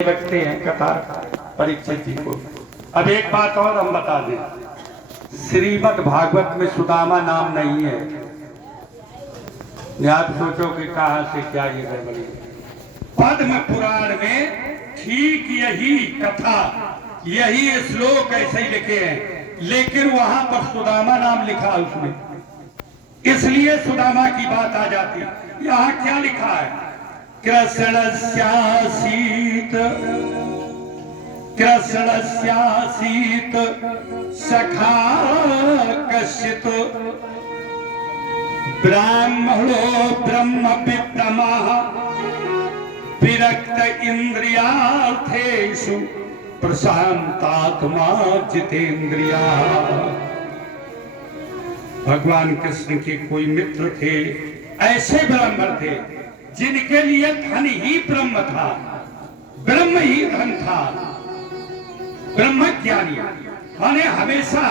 रखते हैं कथा परीक्षित जी को। अब एक बात और हम बता दें, श्रीमद् भागवत में सुदामा नाम नहीं है। आप सोचो कि कहां से क्या ये गड़बड़ी। पद्म पुराण में ठीक यही कथा, यही श्लोक ऐसे ही लिखे हैं, लेकिन वहां पर सुदामा नाम लिखा उसमें, इसलिए सुदामा की बात आ जाती। यहाँ क्या लिखा है? कृष्णस्यासीत सखा कश्चित् ब्राह्मणो ब्रह्म विद्मः विरक्त इंद्रियार्थेषु प्रशांतात्मा जितेंद्रिया। भगवान कृष्ण के कोई मित्र थे, ऐसे ब्राह्मण थे जिनके लिए धन ही ब्रह्म था, ब्रह्म ही धन था, ब्रह्म ज्ञानी, माने हमेशा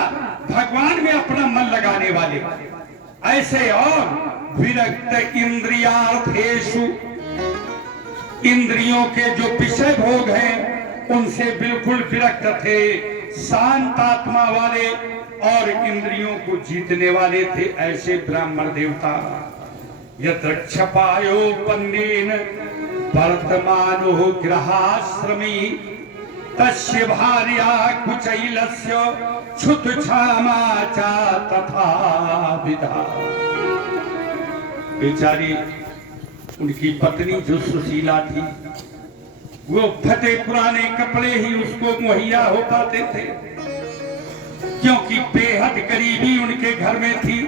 भगवान में अपना मन लगाने वाले ऐसे। और विरक्त इंद्रियार्थेषु, इंद्रियों के जो विषय भोग हैं उनसे बिल्कुल विरक्त थे, शांत आत्मा वाले और इंद्रियों को जीतने वाले थे, ऐसे ब्राह्मण देवता। यत्रक्षपायोपन्नेन वर्तमानो गृहाश्रमी तस्य भार्या कुचैलस्य क्षुतक्षामा च तथा विधा। बेचारी उनकी पत्नी जो सुशीला थी, वो फटे पुराने कपड़े ही उसको मुहैया हो पाते थे, क्योंकि बेहद गरीबी उनके घर में थी।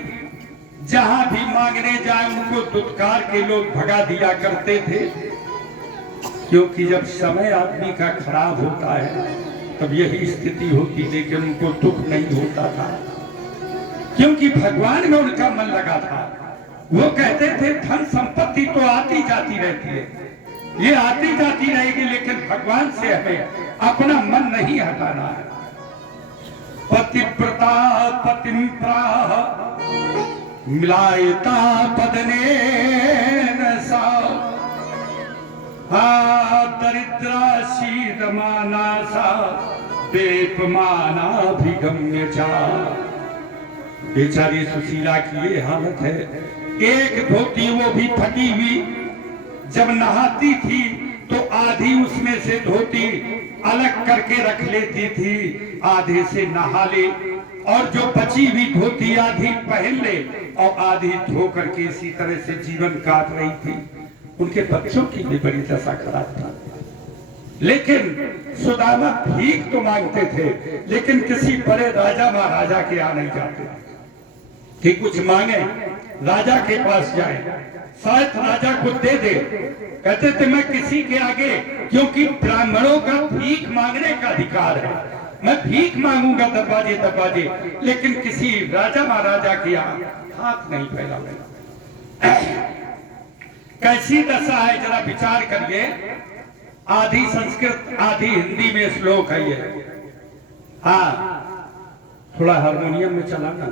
जहां भी मांगने जाए उनको दुत्कार के लोग भगा दिया करते थे, क्योंकि जब समय आदमी का खराब होता है तब यही स्थिति होती, लेकिन उनको दुख नहीं होता था, क्योंकि भगवान में उनका मन लगा था। वो कहते थे धन संपत्ति तो आती जाती रहती है, ये आती जाती रहेगी, लेकिन भगवान से हमें अपना मन नहीं हटाना है। पतिव्रता पतिं प्राह मिलायता पदने सा दरिद्रा शीतमाना सा बेपमानाभिगम्य चा। बेचारी सुशीला की ये हालत है। एक धोती वो भी फटी हुई, जब नहाती थी तो आधी उसमें से धोती अलग करके रख लेती थी, आधे से नहा ले, और जो बची हुई धोती आधी पहन ले और आधी धो करके इसी तरह से जीवन काट रही थी। उनके बच्चों की भी बड़ी दशा खराब थी। लेकिन सुदामा भीख तो मांगते थे, लेकिन किसी बड़े राजा महाराजा के यहाँ नहीं जाते कि कुछ मांगे, राजा के पास जाए, शायद राजा को दे दे। कहते थे मैं किसी के आगे, क्योंकि ब्राह्मणों का भीख मांगने का अधिकार है, मैं भीख मांगूंगा दरवाजे दरवाजे, लेकिन किसी राजा महाराजा के यहाँ हाथ नहीं फैलाऊंगा। कैसी दशा है जरा विचार करिए। आधी संस्कृत आधी हिंदी में श्लोक है ये। हाँ, थोड़ा हारमोनियम में चलाना।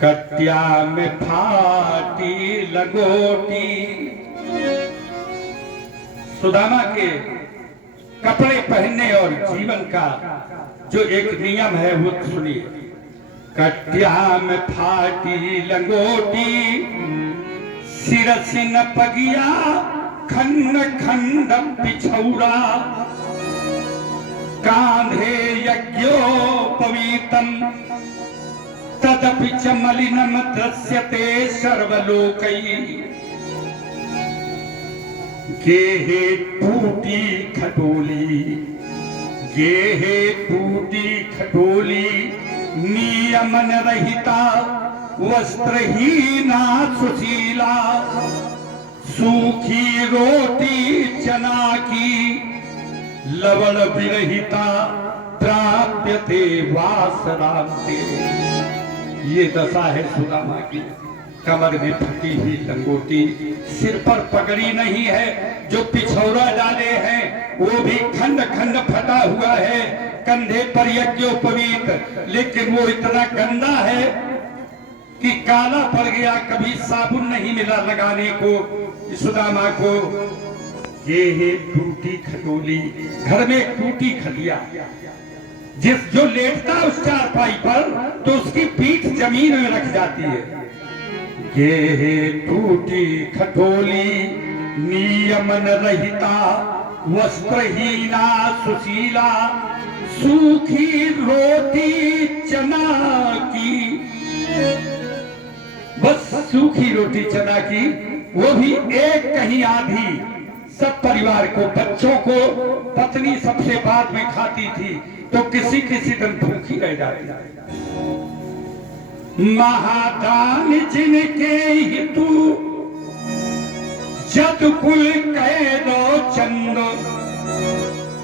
कट्या में फाटी लगोटी। सुदामा के कपड़े पहनने और जीवन का जो एक नियम है वो सुनिए। कट्या में फाटी लंगोटी, सिरसी न पगिया खंड खंड पिछौरा, कांधे यज्ञोपवीतम तदपि च मलिनम दृश्यते सर्वलोकै। गेहे टूटी खटोली, गेहे टूटी खटोली, नियमन रहिता वस्त्रहीना सुशीला, सूखी रोटी चना की लवण विरहिता, प्राप्यते वासनांते। ये दशा है सुदामा की। कमर में फटी हुई लंगोटी, सिर पर पगड़ी नहीं है, जो पिछौरा डाले हैं वो भी खंड खंड फटा हुआ है, कंधे पर यज्ञोपवीत, लेकिन वो इतना गंदा है कि काला पड़ गया, कभी साबुन नहीं मिला लगाने को सुदामा को। ये है टूटी खटोली। घर में एक टूटी खटिया, जो लेटता है उस चारपाई पर तो उसकी पीठ जमीन में रख जाती है। ये है टूटी खटोली नियमन रहिता, वस्त्रहीना सुशीला, सूखी रोटी चना की। बस सूखी रोटी चना की, वो भी एक कहीं आधी। सब परिवार को, बच्चों को, पत्नी सबसे बाद में खाती थी, तो किसी किसी दिन भूखी रह जाती। महादान जिनके हितु जद कुल कैदो चंद,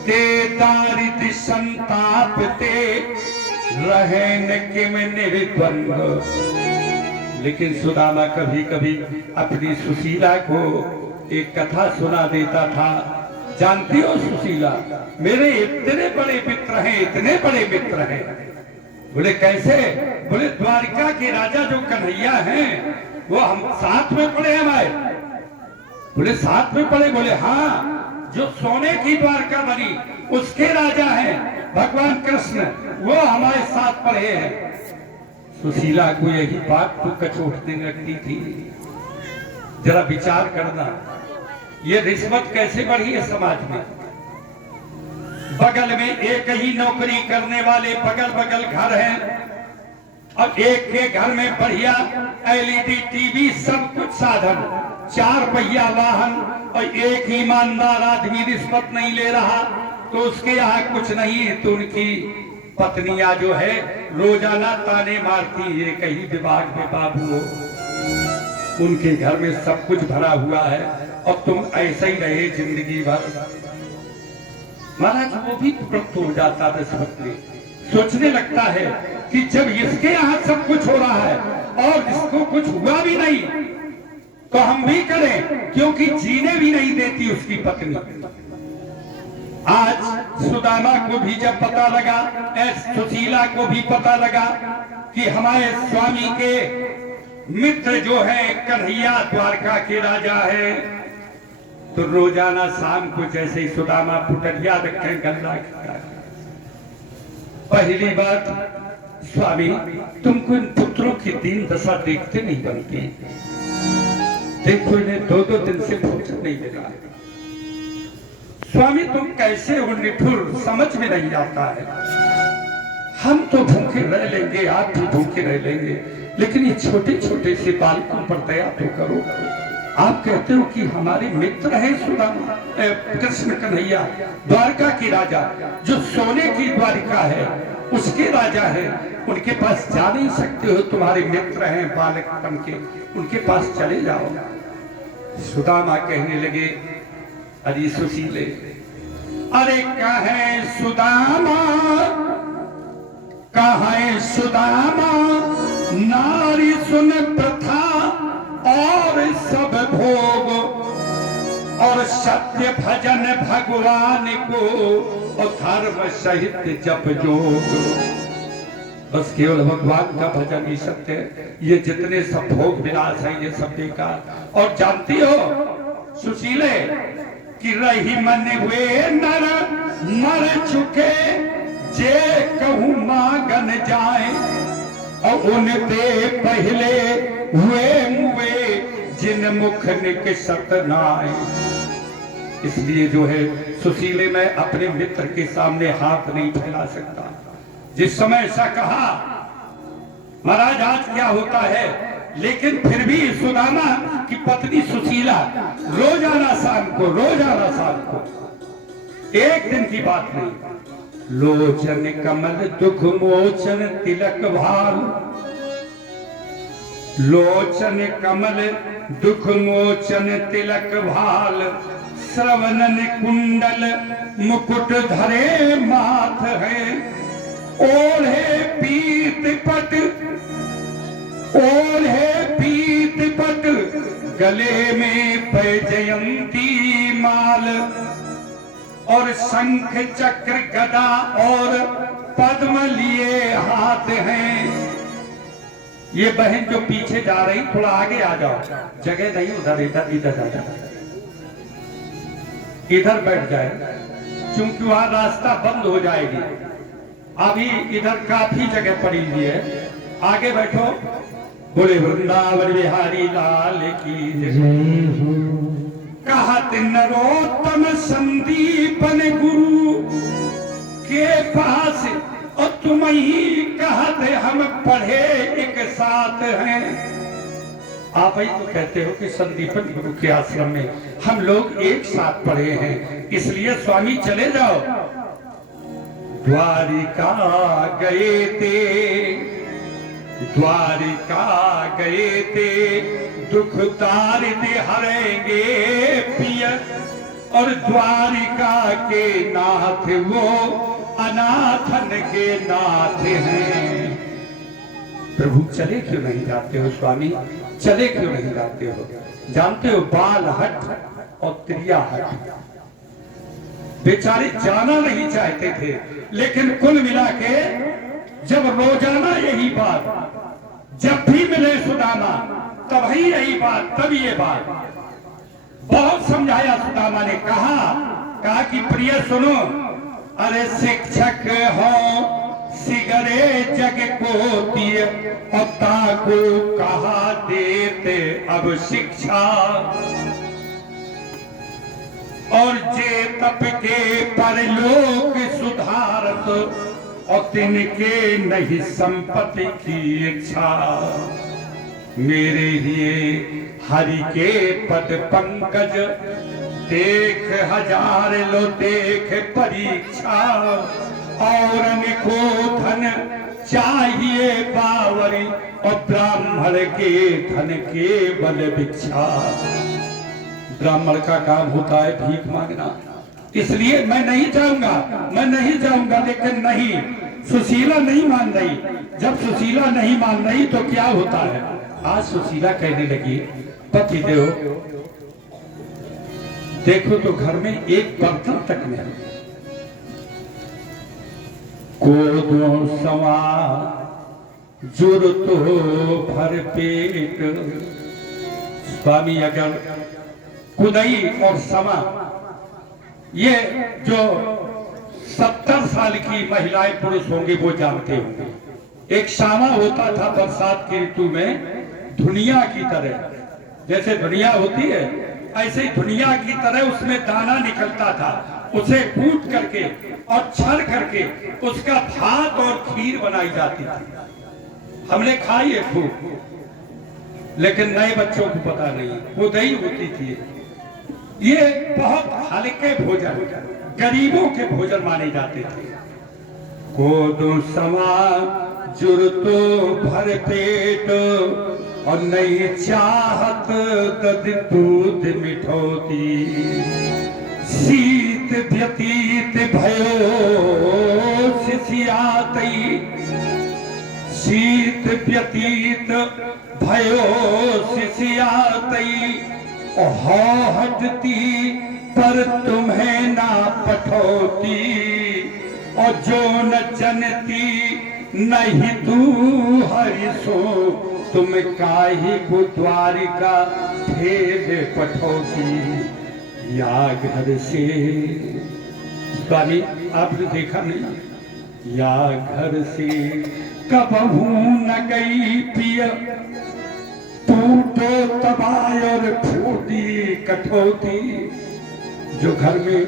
ते दारिद्र संताप ते रहन किम निर्द्वंद। लेकिन सुदामा कभी कभी अपनी सुशीला को एक कथा सुना देता था। जानती हो सुशीला, मेरे इतने बड़े मित्र हैं, इतने बड़े मित्र हैं। बोले कैसे? बोले द्वारिका के राजा जो कन्हैया हैं, वो हम साथ में पढ़े हमारे। बोले साथ में पढ़े? बोले हाँ, जो सोने की द्वारका बनी उसके राजा हैं भगवान कृष्ण, वो हमारे साथ पढ़े हैं। सुशीला को यही बात तो कचोटने लगती थी। जरा विचार करना, ये रिश्वत कैसे बढ़ी है समाज में। बगल में एक ही नौकरी करने वाले बगल बगल घर हैं, और एक के घर में बढ़िया एलईडी टीवी, सब कुछ साधन, 4 पहिया वाहन, और एक ही ईमानदार आदमी रिश्वत नहीं ले रहा, तो उसके यहाँ कुछ नहीं है। तो उनकी पत्नियां जो है रोजाना ताने मारती है, कहीं विभाग में बाबू हो, उनके घर में सब कुछ भरा हुआ है और तुम ऐसे ही रहे जिंदगी भर। महाराज वो भी तुरंत हो जाता रिश्वत में। सोचने लगता है कि जब इसके यहाँ सब कुछ हो रहा है और इसको कुछ हुआ भी नहीं, तो हम भी करें, क्योंकि जीने भी नहीं देती उसकी पत्नी। आज सुदामा को भी जब पता लगा, सुशीला को भी पता लगा कि हमारे स्वामी के मित्र जो है कन्हैया द्वारका के राजा है, तो रोजाना शाम को जैसे ही सुदामा पुटरिया रखे गल्ला खाता। पहली बात, स्वामी तुमको इन पुत्रों की दीन दशा देखते नहीं बनती। देखो इन्हें 2-2 दिन से भोजन नहीं मिला। स्वामी तुम कैसे हो निठुर, समझ में नहीं आता है। हम तो भूखे रह लेंगे, आप भी भूखे रह लेंगे, लेकिन ये छोटे छोटे से बालकों पर दया तो करो। आप कहते हो कि हमारे मित्र हैं सुदामा, कृष्ण कन्हैया द्वारका की राजा, जो सोने की द्वारिका है उसके राजा है, उनके पास जा नहीं सकते हो? तुम्हारे मित्र हैं बालकपन के, उनके पास चले जाओ। सुदामा कहने लगे, अरे सुशीले, अरे कहे सुदामा, कहे सुदामा, नारी सुन प्रथा और सब भोग, और सत्य भजन भगवान को, और धर्म सहित जप जोग। बस केवल भगवान का भजन ही सत्य है, ये जितने सब भोग विलास हैं ये सब बेकार। और जानती हो सुशीले कि रही मन हुए नर मर चुके, जे कहूँ मांगन जाए, और उनते पहले हुए मुए, जिन मुख निकसत नाए। इसलिए जो है सुशीले, मैं अपने मित्र के सामने हाथ नहीं फैला सकता। जिस समय ऐसा कहा, महाराज आज क्या होता है, लेकिन फिर भी सुदामा की पत्नी सुशीला रोजाना शाम को, एक दिन की बात नहीं, लोचन कमल दुख मोचन तिलक भाल, लोचन कमल दुख मोचन तिलक भाल, श्रवणन कुंडल मुकुट धरे माथ है, ओढ़े पीत पट, ओढ़े पीत पट, गले में पैजयंती माल, और शंख चक्र गदा और पद्म लिए हाथ हैं। ये बहन जो पीछे जा रही, थोड़ा आगे आ जाओ, जगह नहीं उधर, इधर इधर आ जाओ। इधर बैठ जाए, क्योंकि वहां रास्ता बंद हो जाएगी। अभी इधर काफी जगह पड़ी हुई है, आगे बैठो। बोले वृंदावन बिहारी लाल की जय। कहत नरोत्तम संदीपन गुरु के पास, और तुम ही कहत हम पढ़े एक साथ हैं। आप ही तो कहते हो कि संदीपन गुरु के आश्रम में हम लोग एक साथ पढ़े हैं, इसलिए स्वामी चले जाओ। द्वारिका गए थे, द्वारिका गए थे, दुख तार दे हरेंगे पिय, और द्वारिका के नाथ वो अनाथन के नाथ हैं। प्रभु चले क्यों नहीं जाते हो स्वामी, चले क्यों नहीं जाते हो? जानते हो बाल हट और त्रिया हट, बेचारे जाना नहीं चाहते थे, लेकिन कुल मिला के जब रोजाना यही बात, जब भी मिले सुदामा तभी यही बात, तब ये बात बहुत समझाया। सुदामा ने कहा कि प्रिय सुनो, अरे शिक्षक हो सिगरे जग को दिए, और ताको कहा देते अब शिक्षा, और जे तप के परलोक सुधारत, और तिनके नहीं संपत्ति की इच्छा। मेरे लिए हरि के पद पंकज, देख हजार लो देख परीक्षा, और को धन चाहिए बावरी, और ब्राह्मण के धन केवल भिक्षा। ब्राह्मण का काम होता है भीख मांगना, इसलिए मैं नहीं जाऊंगा, मैं नहीं जाऊंगा। लेकिन नहीं, सुशीला नहीं मान रही। जब सुशीला नहीं मान रही तो क्या होता है? आज सुशीला कहने लगी, पति देव देखो तो घर में एक बर्तन तक नहीं, को दो सवा जुर तो भर पेट। स्वामी अगर कुदई और समा, ये जो 70 साल की महिलाएं पुरुष होंगे वो जानते होंगे। एक शामा होता था बरसात की ऋतु में, धुनिया की तरह, जैसे धुनिया होती है ऐसे ही धुनिया की तरह उसमें दाना निकलता था। उसे कूट करके और छल करके उसका भात और खीर बनाई जाती थी। हमने खाई है खूब, लेकिन नए बच्चों को पता नहीं, वो दही होती थी। ये बहुत हल्के भोजन, गरीबों के भोजन माने जाते थे। को दो समा जुर तो भर पेट, और नहीं चाहत तद दूध मिठौती। शीत व्यतीत भयो शिष्यातई, शीत व्यतीत भयो शिष्यातई, हटती पर तुम्हें ना पठौती, और जो न जनती नहीं तू हरि सो, तुम काहे को द्वारिका भेद पठौती। या घर से, स्वामी आपने देखा नहीं, या घर से कबहू न गई पिय, टूटो तबाय और फूटी कठौती। जो घर में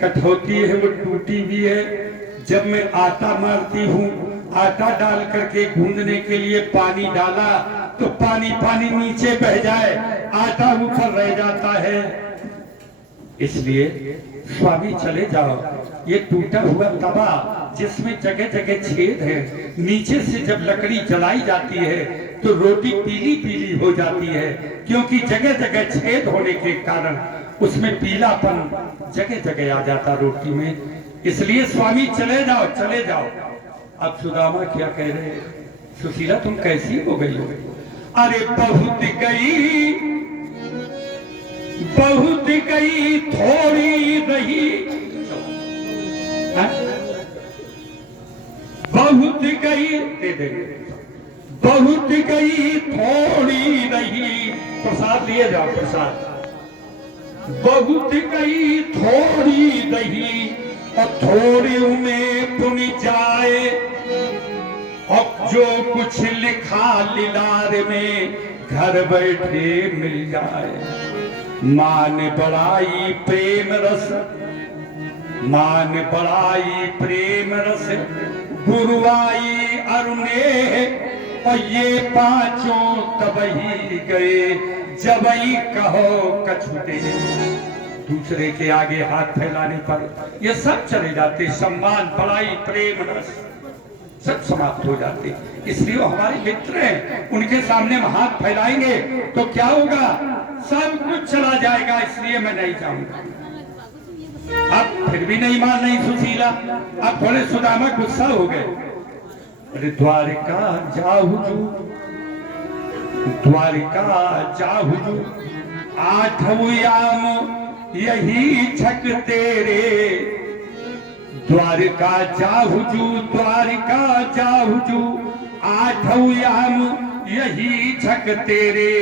कठौती है वो टूटी भी है। जब मैं आटा मारती हूँ, आटा डाल करके गूंदने के लिए पानी डाला तो पानी पानी नीचे बह जाए, आटा ऊपर रह जाता है। इसलिए स्वामी चले जाओ। ये टूटा हुआ तवा जिसमें जगह जगह छेद है, नीचे से जब लकड़ी जलाई जाती है तो रोटी पीली पीली हो जाती है, क्योंकि जगह जगह छेद होने के कारण उसमें पीलापन जगह जगह आ जाता रोटी में। इसलिए स्वामी चले जाओ, चले जाओ। अब सुदामा क्या कह रहे हैं, सुशीला तुम कैसी हो गई हो? अरे बहुत गई, बहुत गई थोड़ी रही, बहुत गई, दे देंगे, बहुत गई थोड़ी रही। प्रसाद लिए जाओ, प्रसाद बहुत गई थोड़ी दही और थोड़ी में पुन जाए, अब जो कुछ लिखा लीलार में घर बैठे मिल जाए। मान बढ़ाई प्रेम रस, मान बढ़ाई प्रेम रस, गुरुआई अरुणे, और ये पांचों तबही गए जबई कहो कछुते। दूसरे के आगे हाथ फैलाने पर ये सब चले जाते, सम्मान बढ़ाई प्रेम रस सब समाप्त हो जाते। इसलिए वो हमारे मित्र हैं, उनके सामने हम हाथ फैलाएंगे तो क्या होगा, सब कुछ चला जाएगा। इसलिए मैं नहीं चाहूंगा। अब फिर भी नहीं मान रही सुशीला, अब थोड़े सुदामा गुस्सा हो गए। अरे द्वारिका जाहुजू, द्वारिका जाहुजू, आठवं याम यही छक तेरे। द्वारिका जाहुजू, द्वारिका जाहुजू, आठवं याम यही छक तेरे।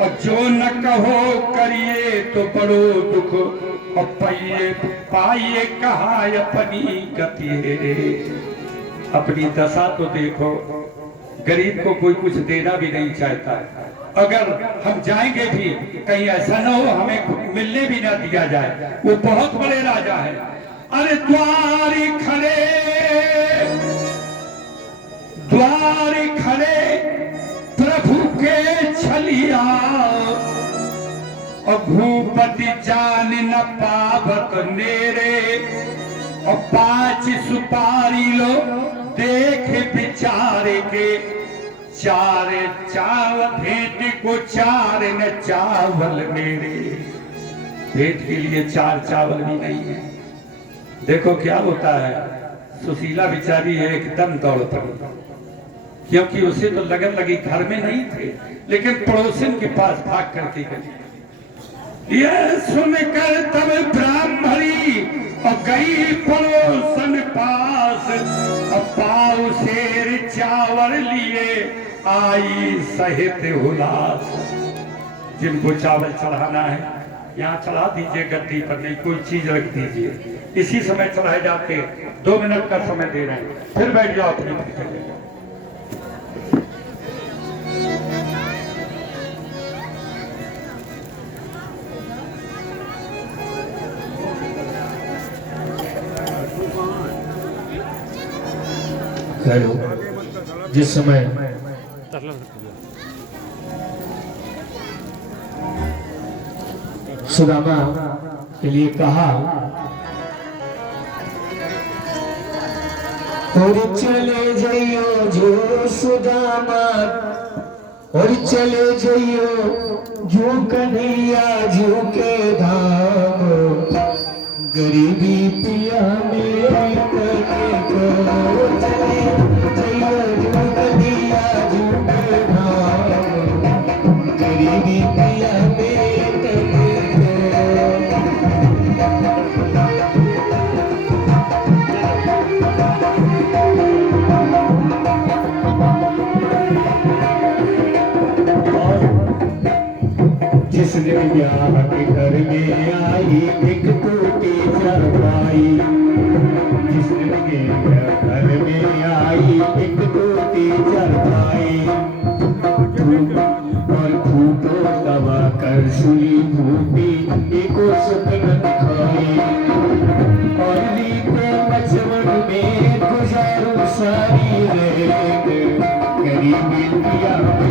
और जो न कहो करिए तो बड़ो दुख, और पाइए कहा अपनी गति। अपनी दशा तो देखो, गरीब को कोई कुछ देना भी नहीं चाहता। अगर हम जाएंगे भी कहीं ऐसा न हो हमें मिलने भी ना दिया जाए। वो बहुत बड़े राजा है। अरे द्वार खड़े, द्वार खड़े प्रभु के छलिया, और भूपति जान न पावत नेरे। और 5 सुपारी लो देख विचारे के, 4 चावल भेंट को 4 न चावल मेरे। भेंट के लिए 4 चावल भी नहीं है। देखो क्या होता है, सुशीला बेचारी है एकदम दौड़ पड़ी, क्योंकि उसे तो लगन लगी, घर में नहीं थे लेकिन पड़ोसन के पास भाग करके गई। यह सुनकर तब ब्राह्मणी और गई पड़ोसन पास, और पाव शेर चावल लिए आई सहित हुलास। जिनको चावल चढ़ाना है यहाँ चढ़ा दीजिए, गद्दी पर नहीं कोई चीज रख दीजिए। इसी समय चढ़ाए जाते, 2 मिनट का समय दे रहे हैं, फिर बैठ जाओ अपनी जगह। हेलो, जिस समय सुदामा के लिए कहा, और चले जाइयो जो सुदामा, और चले जाइयो जो कन्हैया जो के धाम। गरीबी पिया में करके को, चले जाइयो जो कन्हैया जो के धाम। गरीबी पिया में जिस दिन यहाँ के घर में आई एक टूटी चारपाई। जिस दिन के घर में आई एक टूटी चारपाई, और फूटो दबा कर सुई फूटी एको सुपन दिखाई। और रीते बचपन में गुजारू सारी रेत, गरीबी पिया में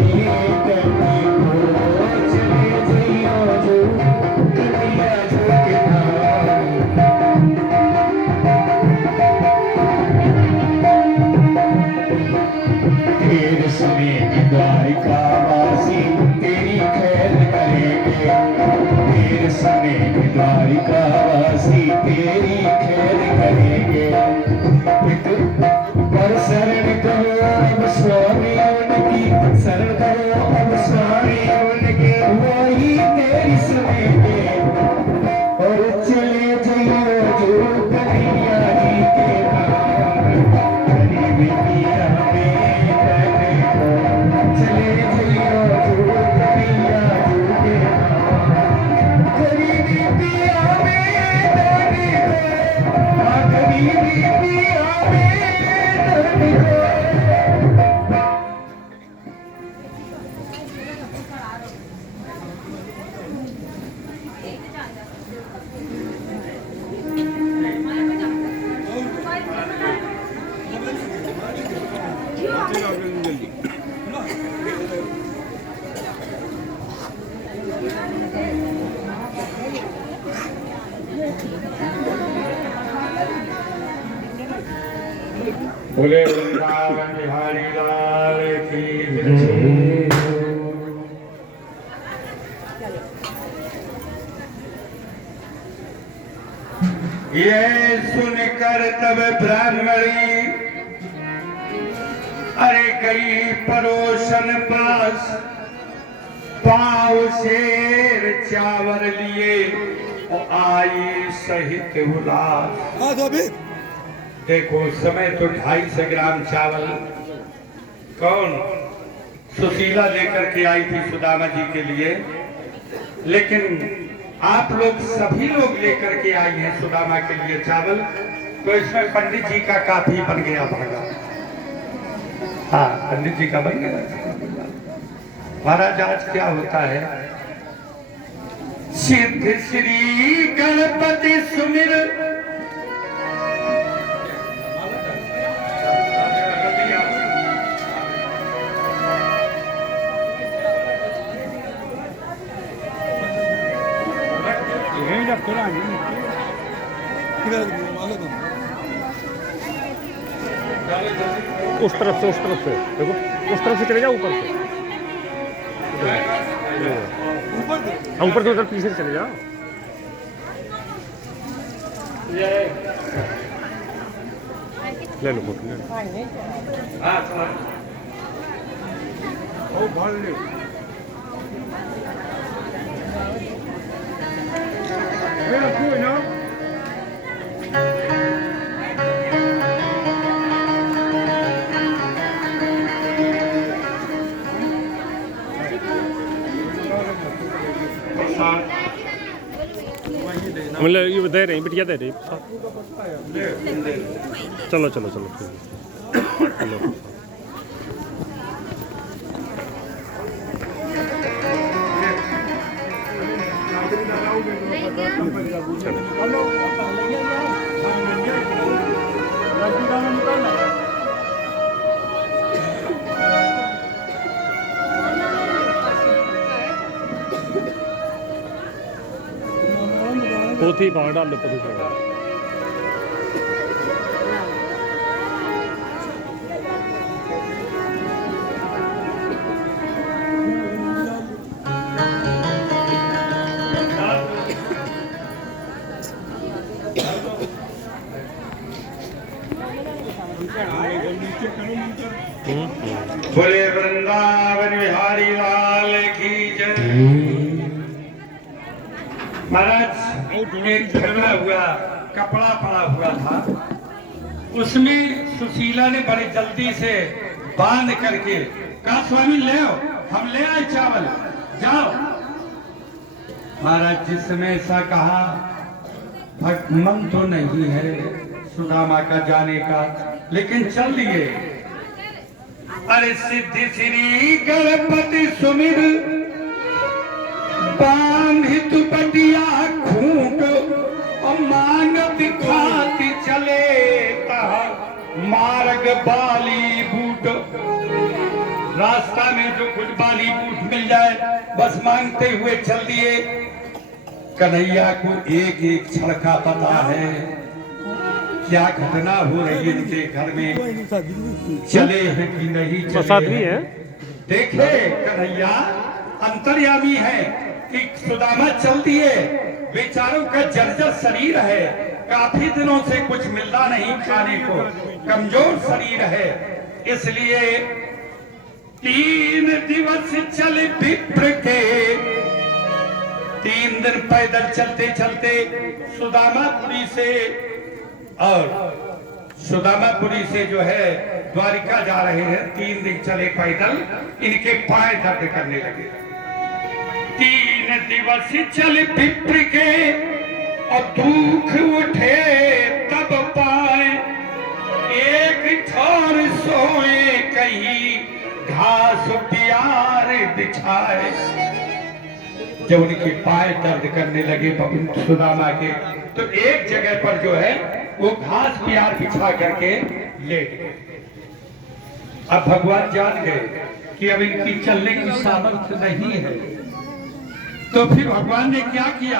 द्वारिका वासी तेरी खैर करेंगे। तेरे समेत द्वारिका वासी तेरी खैर करेंगे। पर शरण करो अब स्वामी उनकी, शरण करो अब स्वामी उनके, वही तेरी समेटे। और चले जाइयो जो कन्हैया जी के नाम, गरीबी पिया में चले जाइयो जो कन्हैया जी के नाम। गरीबी बीवी पिया में दर्द बोले वृंदावन बिहारी लाल की जय। ये सुनकर तब ब्राह्मणी अरे गई पड़ोसन पास, पाँव शेर चावर लिए और आई सहित उलास। देखो समय तो 250 ग्राम चावल कौन सुशीला लेकर के आई थी सुदामा जी के लिए, लेकिन आप लोग सभी लोग लेकर के आई हैं सुदामा के लिए चावल, तो इसमें पंडित जी का काफी बन गया भागा। हाँ, पंडित जी का बन गया। महाराज आज क्या होता है, सिद्ध श्री गणपति सुमिर उस तरफ से देखो, उस तरफ से चले जाओ ऊपर से, ऊपर से उधर पीछे चले जाओ। ले लो फोटो, ले लो। मतलब ये दे रहे हैं, बिटिया दे रही। चलो चलो चलो चलो। पोथी पाँव डाल लो, पोथी पाँव। बोले वृंदावन बिहारी लाल की जय। महाराज एक झगड़ा हुआ, कपड़ा पड़ा हुआ था, उसमें सुशीला ने बड़ी जल्दी से बांध करके कहा स्वामी ले आओ, हम ले आए चावल, जाओ। महाराज जिस समय ऐसा कहा, मन तो नहीं है सुदामा का जाने का, लेकिन चल दिए। अरे सिद्धि श्री गणपति सुमिर बांधित बटिया खूंट और मानत खाती चले मार्ग बाली बूट। रास्ता में जो कुछ बाली बूट मिल जाए बस मांगते हुए चल दिए। कन्हैया को एक एक छड़का पता है क्या घटना हो रही है इनके घर में, चले हैं कि नहीं चले हैं। देखे कन्हैया अंतर्यामी है कि सुदामा चल दिए, बेचारों का जर्जर शरीर है, काफी दिनों से कुछ मिलना नहीं खाने को, कमजोर शरीर है, इसलिए 3 दिवस चले विप्र के। 3 दिन पैदल चलते चलते सुदामापुरी से, और सुदामापुरी से जो है द्वारिका जा रहे हैं। 3 दिन चले पैदल, इनके पांव दर्द करने लगे। 3 दिवस चल विप्र के और दुख उठे तब सब पाए, एक ठौर सोए कहीं घास प्यार बिछाए। जब उनके पाए दर्द करने लगे सुदामा के, तो एक जगह पर जो है वो घास प्यार बिछा करके लेट गए। अब भगवान जान गए कि अब इनकी चलने की सामर्थ्य नहीं है, तो फिर भगवान ने क्या किया?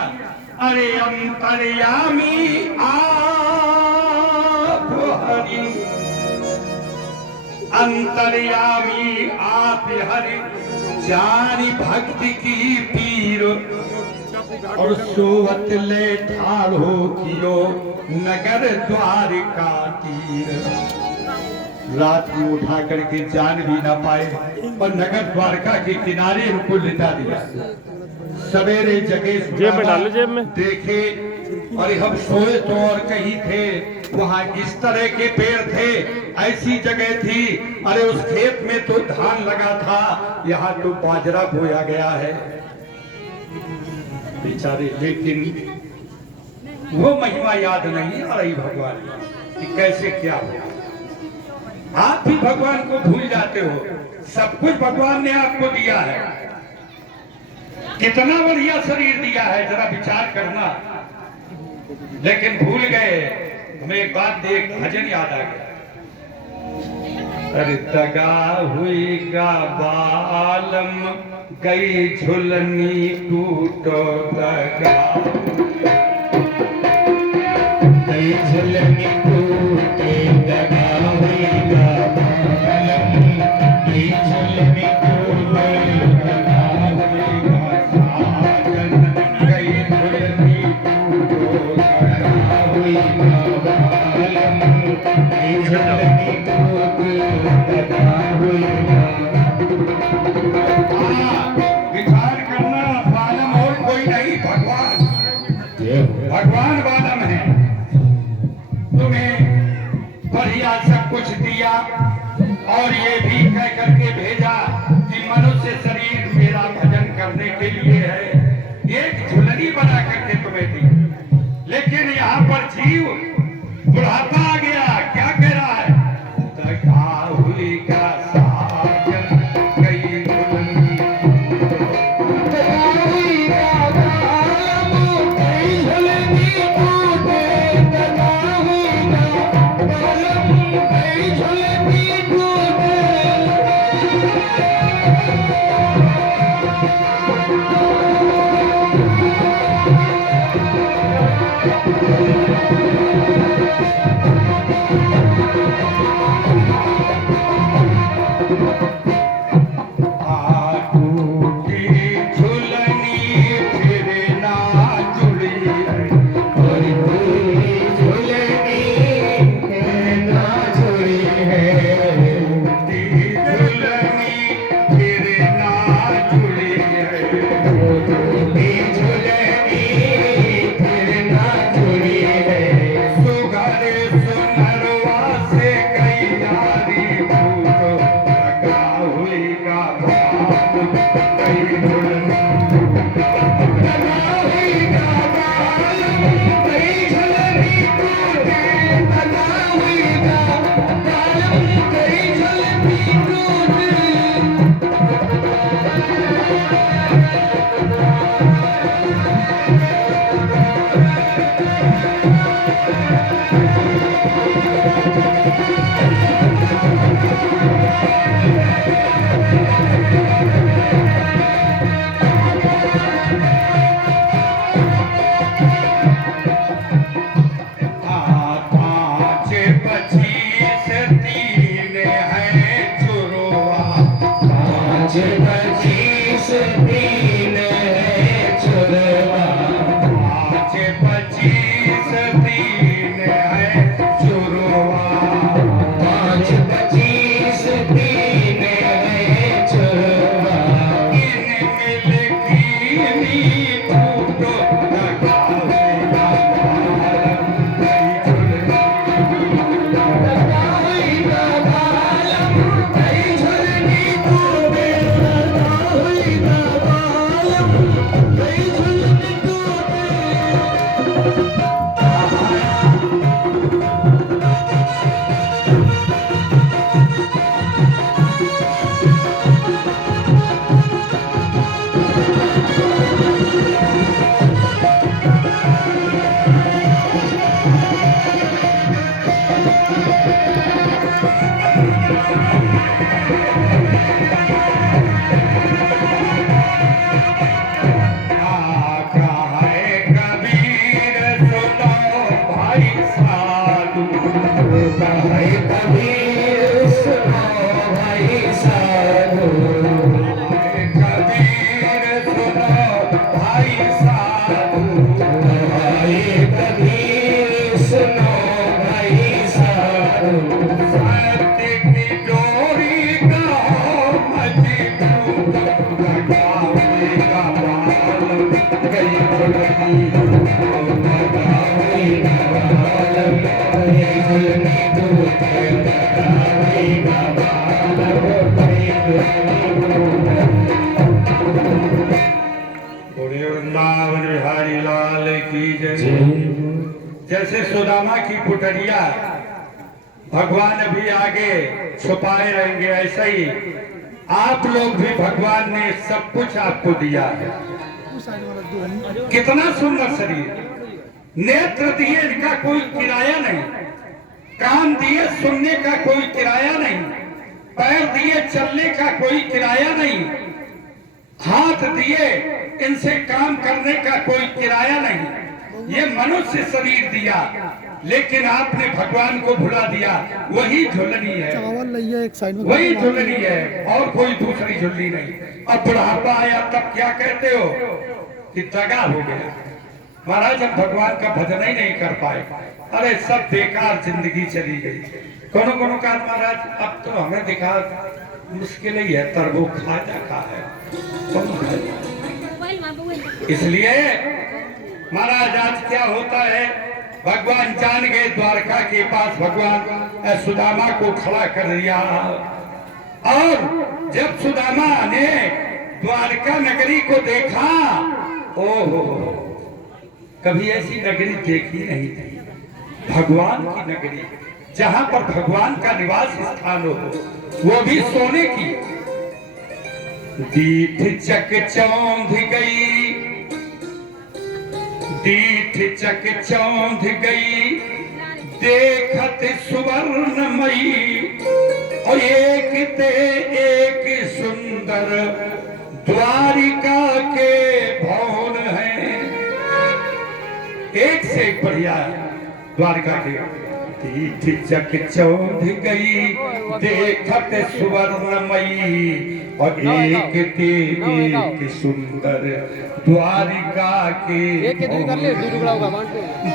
अरे अंतर्यामी आप हरि, अंतर्यामी आप हरि, जानी भक्ति की पीर, और सोवत ले ठाड़ो कियो नगर द्वार का तीर। रात में उठा करके जान भी ना पाए और नगर द्वारका के किनारे उनको लिटा दिया। सवेरे जगह जेब में डालो, जेब में देखे और हम सोए तो और कहीं थे, वहां इस तरह के पेड़ थे, ऐसी जगह थी। अरे उस खेत में तो धान लगा था, यहाँ तो बाजरा बोया गया है बेचारे। लेकिन वो महिमा याद नहीं आ रही भगवान कि कैसे क्या हुआ। आप भी भगवान को भूल जाते हो। सब कुछ भगवान ने आपको दिया है, कितना बढ़िया शरीर दिया है, जरा विचार करना। लेकिन भूल गए। हमें एक बात देख, भजन याद आ गया। अरे दगा हुई का बालम, गई झुलनी टूटो दगा, गई झुलनी टूटे दगा हुई का बालम, गई झुलनी टूटे दगा हुई का साजन, गई झुलनी टूटो दगा हुई का बालम, गई झुलनी टूटे दगा हुई का। विचार करना, बालम और कोई नहीं, भगवान। भगवान बालम है। तुम्हें बढ़िया सब कुछ दिया और ये भी कह करके भेजा कि मनुष्य शरीर मेरा भजन करने के लिए है। एक झुलनी बना करके तुम्हें दी, लेकिन यहाँ पर जीव बुढ़ापा आ गया। क्या कह रहा है? दगा हुई का साजन, गई झुलनी, दगा हुई का बालम, गई झुलनी टूटे दगा हुई का बालम, गई झुलनी टूटे। टूटी झुलनी फिर ना जुड़ी, और पूरी झुलनी ना जुड़ी है, टूटी झुलनी फिर ना जुड़ी है। पूरी झुलनी फिर ना जुड़ी है। सुघर सुनरवा से कई नारी भूत, दगा हुई का बाल, कई झुलनी, दगा हुई का बालम, गई झुलनी टूटे दगा हुई का बालम, गई झुलनी टूटे। पाँच पच्चीस तीन है चुरवा, पाँच पच्चीस तीन है चुरवा, पाँच पच्चीस तीन है चुरवा, भाई कबीर सुनो भाई साधु, कबीर सुनो भाई साधु, भाई कबीर सुनो भाई साधु, सत्य की डोरी कहो मजबूत, लगावे का बाल गई खुलनी, बोले वृंदावन बिहारी लाल की जय। जैसे सुदामा की पुटरिया भगवान अभी आगे छुपाए रहेंगे, ऐसा ही आप लोग भी भगवान ने सब कुछ आपको दिया है। कितना सुंदर शरीर, नेत्र दिए इनका कोई किराया नहीं, कान दिए सुनने का कोई किराया नहीं, पैर दिए चलने का कोई किराया नहीं, हाथ दिए इनसे काम करने का कोई किराया नहीं। ये मनुष्य शरीर दिया, लेकिन आपने भगवान को भुला दिया। वही झुलनी है, वही झुलनी है, और कोई दूसरी झुलनी नहीं। अब बुढ़ापा आया तब क्या कहते हो कि दगा हो गया, महाराज हम भगवान का भजन ही नहीं कर पाए, अरे सब बेकार जिंदगी चली गई। कोनो कोनो का महाराज अब तो हमें दिखा मुश्किल ही है, तरबो खाजा का है, इसलिए महाराज आज क्या होता है, भगवान जान गए द्वारका के पास भगवान सुदामा को खड़ा कर दिया। और जब सुदामा ने द्वारका नगरी को देखा, ओहो कभी ऐसी नगरी देखी नहीं थी, भगवान की नगरी, जहां पर भगवान का निवास स्थान हो, वो भी सोने की। दीठ चक चौंध गई, दीठ चक चौंध गई, देखत सुवर्णमयी, और एक ते एक सुंदर द्वारिका के भवन हैं, एक से एक बढ़िया द्वारिका के। दीठ चक चौंध गई, देखत सुवर्णमयी, और एक ते एक सुंदर द्वारिका के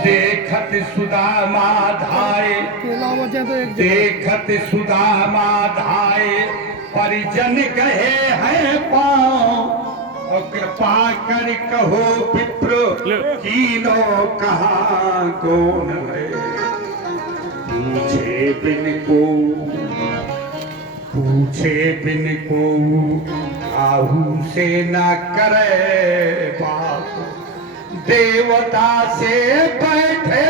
देखत सुदामा धाये, देखत सुदामा धाये, परिजन कहे हैं पाँव, और कृपा कर कहो विप्र कीनो कहाँ कौन है। पूछे बिन को, पूछे बिन को, आहू से न करे बात, देवता से बैठे,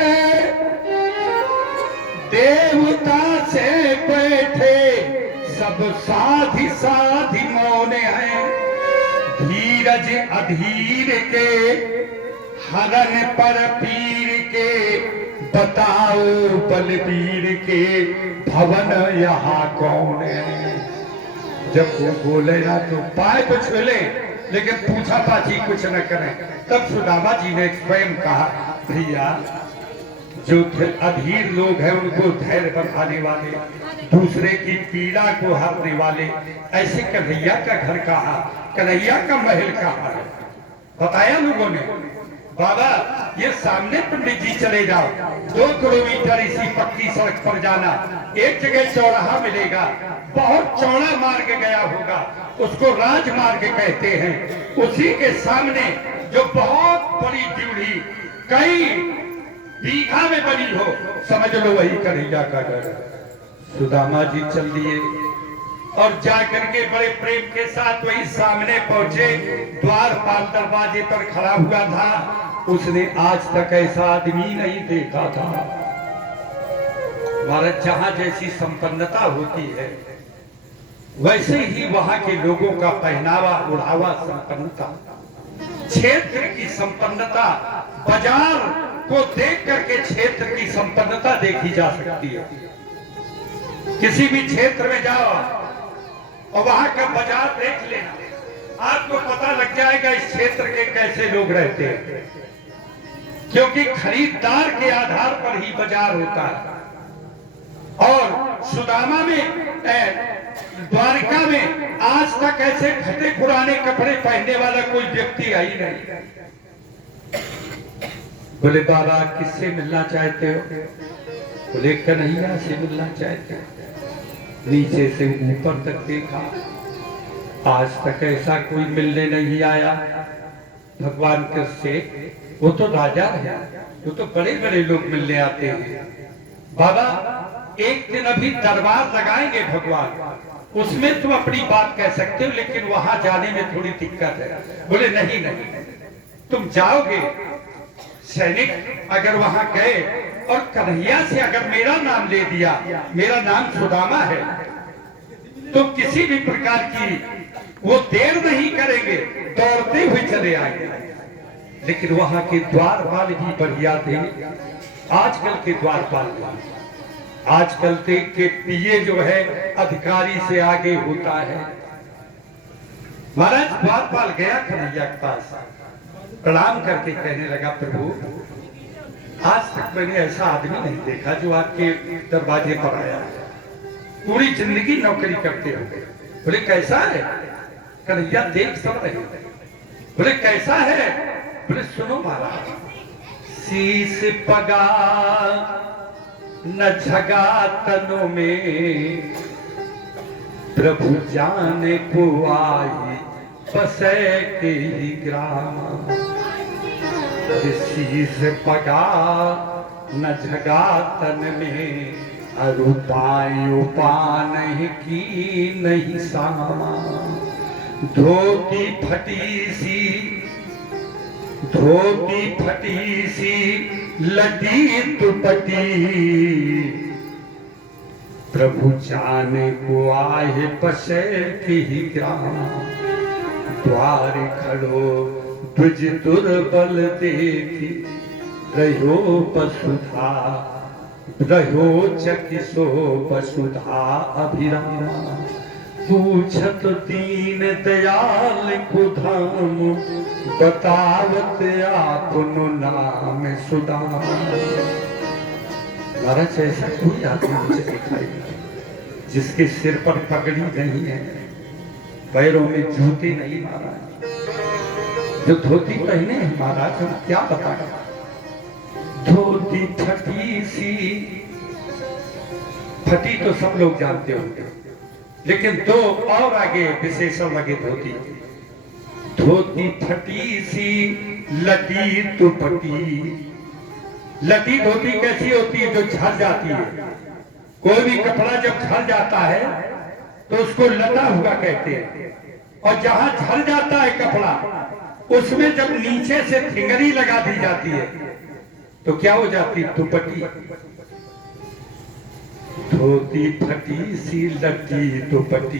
देवता से बैठे, सब साधि साधि मौन हैं, धीरज अधीर के, हरन पर पीर के, बताओ बलबीर के, भवन यहाँ कौन है। जब वो बोले ना तो पाए तो छुले, लेकिन पूछा पाछी कुछ न करें। तब सुदामा जी ने स्वयं कहा, भैया जो अधीर लोग हैं उनको धैर्य बढ़ाने वाले, दूसरे की पीड़ा को हरने वाले, ऐसे कन्हैया का घर कहाँ, कन्हैया का महल कहाँ है। बताया लोगों ने, बाबा ये सामने पंडित जी चले जाओ, 2 किलोमीटर इसी पक्की सड़क पर जाना, एक जगह चौराहा मिलेगा, बहुत चौड़ा मार्ग गया होगा, उसको राजमार्ग कहते हैं। उसी के सामने जो बहुत बड़ी ड्यूढ़ी कई बीघा में बनी हो, समझ लो वही कन्हैया का घर है। सुदामा जी चल दिए और जाकर के बड़े प्रेम के साथ वही सामने पहुंचे। द्वारपाल दरवाजे पर खड़ा हुआ था, उसने आज तक ऐसा आदमी नहीं देखा था। महाराज जहां जैसी संपन्नता होती है, वैसे ही वहां के लोगों का पहनावा ओढ़ावा संपन्नता, क्षेत्र की संपन्नता, बाजार को देख करके क्षेत्र की संपन्नता देखी जा सकती है। किसी भी क्षेत्र में जाओ और वहां का बाजार देख लेना, आपको पता लग जाएगा इस क्षेत्र के कैसे लोग रहते हैं, क्योंकि खरीदार के आधार पर ही बाजार होता है। सुदामा में द्वारका में आज तक ऐसे फटे पुराने कपड़े पहनने वाला कोई व्यक्ति आई नहीं। बोले बाबा किससे मिलना चाहते हो? बोले कन्हैया से मिलना चाहते हो। नीचे से ऊपर तक देखा, आज तक ऐसा कोई मिलने नहीं आया। भगवान के से वो तो राजा है, वो तो बड़े बड़े लोग मिलने आते हैं। बाबा एक दिन अभी दरबार लगाएंगे भगवान, उसमें तुम अपनी बात कह सकते हो, लेकिन वहां जाने में थोड़ी दिक्कत है। बोले नहीं नहीं, तुम जाओगे। सैनिक अगर वहां गए और कन्हैया से अगर मेरा नाम ले दिया, मेरा नाम सुदामा है, तो किसी भी प्रकार की वो देर नहीं करेंगे, दौड़ते हुए चले आएंगे। लेकिन वहां के द्वारपाल भी बढ़िया थे। आजकल के द्वारपाल, आजकल के पीए जो है अधिकारी से आगे होता है। महाराज द्वारपाल गया कन्हैया के पास, प्रणाम करके कहने लगा, प्रभु आज तक मैंने ऐसा आदमी नहीं देखा जो आपके दरवाजे पर आया। पूरी जिंदगी नौकरी करते हो। बोले कैसा है? कन्हैया देख सब रहे। बोले कैसा है? बोले सुनो महाराज, शीश पगा न झगा तनों में, प्रभु जाने को आई बसे के ही ग्राम। शीश पगा न झगा तन में, अरुपाई उपान की नहीं सामा। धोती फटी सी लटी दुपटी, प्रभु जाने को आए बसे के ही ग्राम। द्वार खड़ो द्विज दुर्बल देखी, रहो वसुधा रहो चकिसो वसुधा अभिरामा। पूछत दीन दयाल को धाम, बतावत आपनो नाम सुदामा। महाराज ऐसा कोई आदमी मुझे दिखाई नहीं जिसके सिर पर पगड़ी नहीं है, पैरों में जूते नहीं। महाराज जो धोती पहने हैं महाराज, हम क्या बताएं। धोती फटी तो सब लोग जानते होंगे, लेकिन दो और आगे विशेषण लगे धोती। धोती फटी सी लटी दुपटी। लटी धोती कैसी होती है? जो झड़ जाती है। कोई भी कपड़ा जब झड़ जाता है तो उसको लटा हुआ कहते हैं, और जहां झड़ जाता है कपड़ा, उसमें जब नीचे से फिंगरी लगा दी जाती है तो क्या हो जाती है? दुपट्टी। धोती फटी सी लटी दुपट्टी,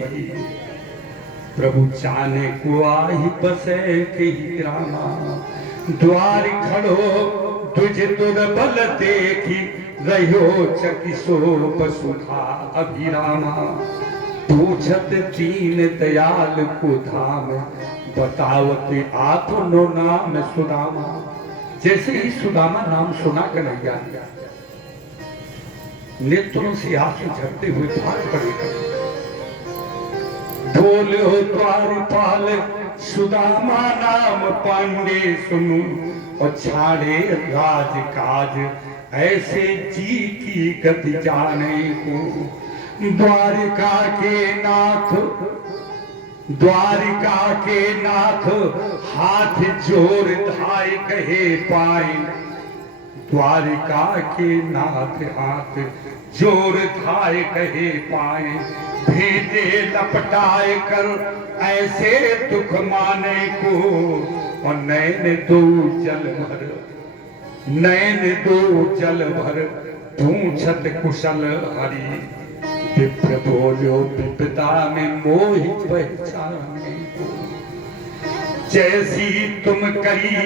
प्रभु जाने को आई बसे के ही ग्रामा। द्वार खड़ो तुझ दुर्बल देखी, रहो चकिसो वसुधा अभिरामा। पूछत दीन दयाल को धाम, बतावत आपनो नाम सुदामा। जैसे ही सुदामा नाम सुना कन्हैया, नेत्रों से आंसू झरते हुए भाग पड़े। बोलो द्वारपाल सुदामा नाम पांडे सुनु, और छाड़े राज काज ऐसे जी की गति जाने को। द्वारिका के नाथ हाथ जोर धाय कहे पाए। द्वारिका के नाथ हाथ जोर धाय कहे पाए। भेदे लपटाए कर ऐसे दुख माने को, और नैन दो जल भर पूछत कुशल हरि। विप्र बोलो विपदा में मोहि पहचाने को। जैसी तुम करी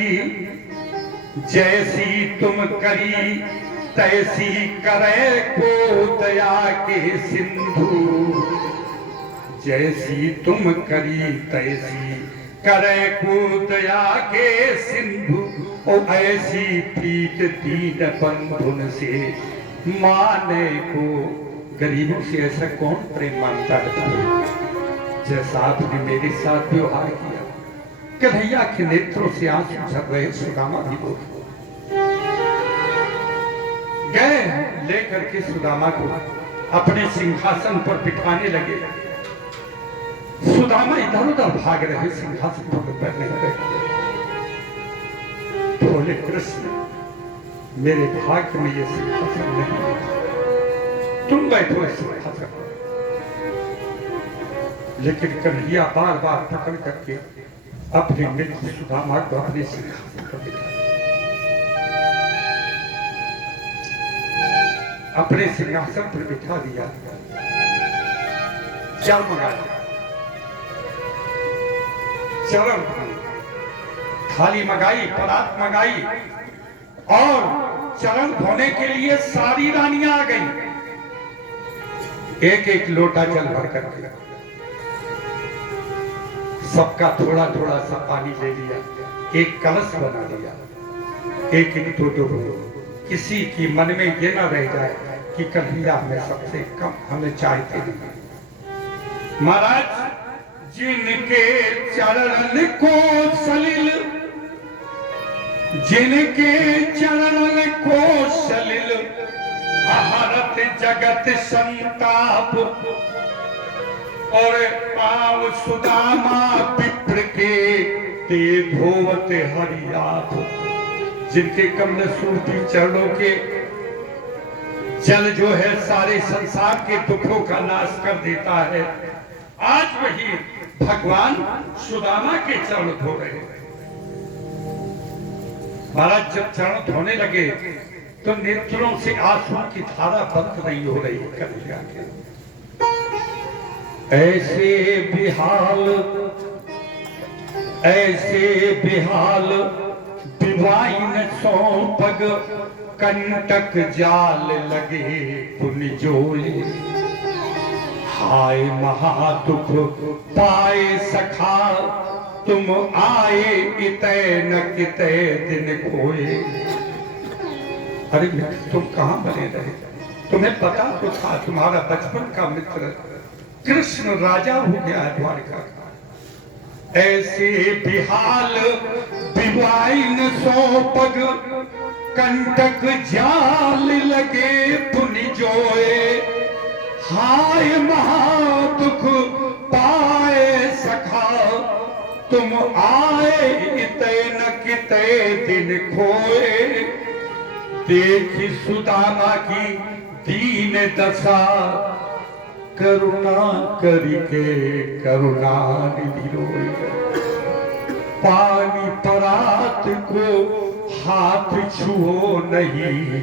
तैसी करे को दया के सिंधु। जैसी तुम करी तैसी करे को दया के सिंधु। और ऐसी प्रीत दीन बंधुन से माने को गरीबों से ऐसा कौन प्रेम मानता है जैसा आपने मेरे साथ व्यवहार किया। कन्हैया के नेत्रों से आंसू झर रहे, सुदामा भी बोल गए। लेकर के सुदामा को अपने सिंहासन पर बिठाने लगे। सुदामा इधर उधर भाग रहे, सिंहासन पर नहीं रहे। बोले कृष्ण, मेरे भाग्य में ये सिंहासन नहीं है, तुम बैठो इस सिंहासन पर। लेकिन कन्हैया बार बार पकड़ करके अपने मित्र सुदामा को अपने सिंहासन पर बिठाया। अपने सिंहासन पर बिठा दिया। जल मंगाया, चरण थाली मंगाई, परात मंगाई और चरण धोने के लिए सारी रानियां आ गई। एक एक लोटा जल भर करके सबका थोड़ा थोड़ा सा पानी ले लिया। एक कलश बना लिया, एक एक दो किसी की मन में ये ना रह जाए कि कन्हैया हमें सबसे कम, हमें चाहते नहीं। महाराज जिनके चरण को सलिल, जिनके चरण को सलिल हरत जगत संताप, और पाव सुदामा पिप्र के ते धोवत हरियाप। जिनके कमल सूती चरणों के जल जो है सारे संसार के दुखों का नाश कर देता है। आज वही भगवान सुदामा के चरण धो रहे हैं। महाराज जब चरण धोने लगे तो नेत्रों से आंसू की धारा बंद नहीं हो रही। कन्हैया के ऐसे बिहाल, ऐसे बिहाल विवाइन सो पग, कंटक जाल लगे पुनि जोए। हाय महादुख पाए सखा, तुम आए इतै न कितै दिन खोए। अरे तुम कहां बने रहे? तुम्हें पता तो था तुम्हारा बचपन का मित्र कृष्ण राजा हो गया है द्वारका का। ऐसे बिहाल विवाइन सो पग, कंटक जाल लगे पुनि जोए। हाय महादुख पाए सखा, तुम आए इतै न कितै दिन खोए। देखी सुदामा की दीन दशा, करुणा करके करुणा निधि रोए। पानी परात को हाथ छुओ नहीं,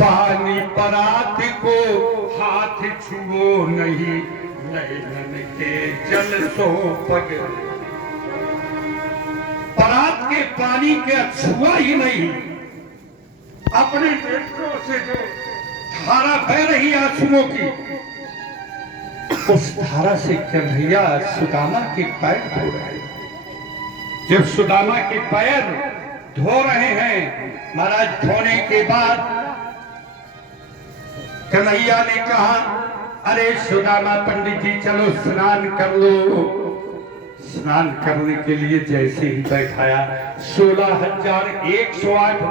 पानी परात को हाथ छुओ नहीं। नयन के जल सो पग, परात के पानी के छुआ ही नहीं। अपने नेत्रों से जो धारा बह रही आंसुओं की, उस धारा से कन्हैया सुदामा के पैर धो रहे हैं। जब सुदामा के पैर धो रहे हैं, महाराज धोने के बाद कन्हैया ने कहा, अरे सुदामा पंडित जी चलो स्नान कर लो। स्नान करने के लिए जैसे ही बैठाया 16,108